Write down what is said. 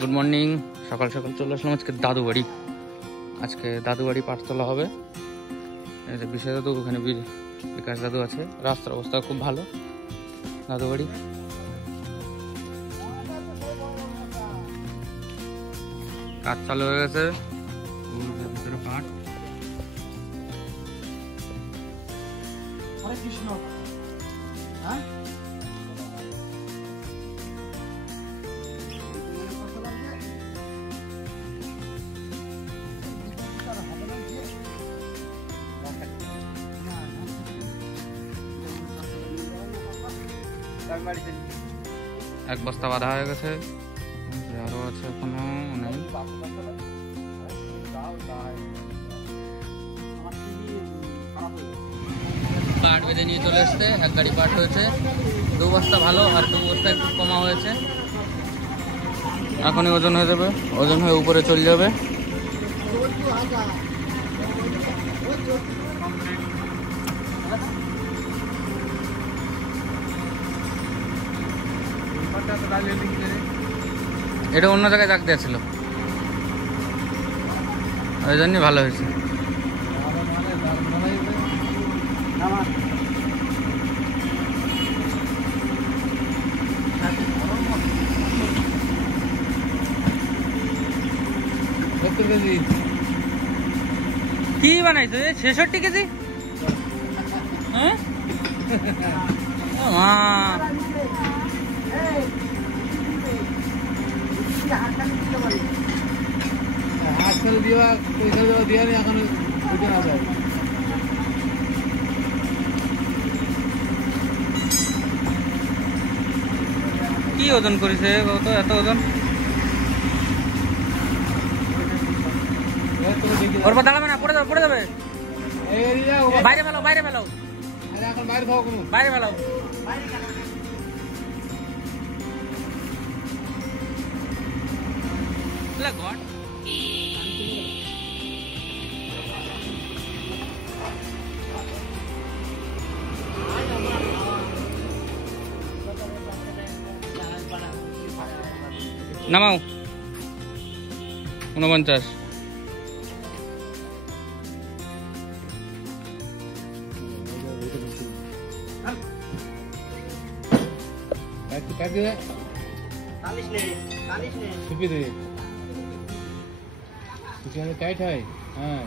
Good morning. সকাল সকাল চলে আসলাম আজকে দাদু বাড়ি। আজকে দাদু বাড়ি পাঠতলা হবে। বিশেষ দাদু, ওখানে বিকাশ দাদু আছে। রাস্তার অবস্থা খুব ভালো। দাদু বাড়ি কাজ চালু হয়ে গেছে। ভিতরে পাঠ কৃষ্ণ। হ্যাঁ, এক বস্তা বাঁধা হয়ে গেছে, আরো আছে এখনো নেই। পাট বেঁধে নিয়ে চলে এসছে, এক গাড়ি পাট হয়েছে। 2 বস্তা ভালো আর 2 বস্তা একটু কমা হয়েছে। এখনই ওজন হয়ে যাবে, ওজন হয়ে উপরে চলে যাবে। এটা অন্য জায়গায় জাগ দেওয়া ছিল, ওই জন্যই ভালো হয়েছে। কি বানাইছো? 66 কেজি? হ্যাঁ, কি ওজন করেছে কত? এত ওজন ওর পর দাঁড়াবে না, পড়ে যাবে, পড়ে যাবে। বাইরে ফেলাও, বাইরে ফেলাও, বাইরে ফেলাও। নামাও 49। টাইট হয়। হ্যাঁ,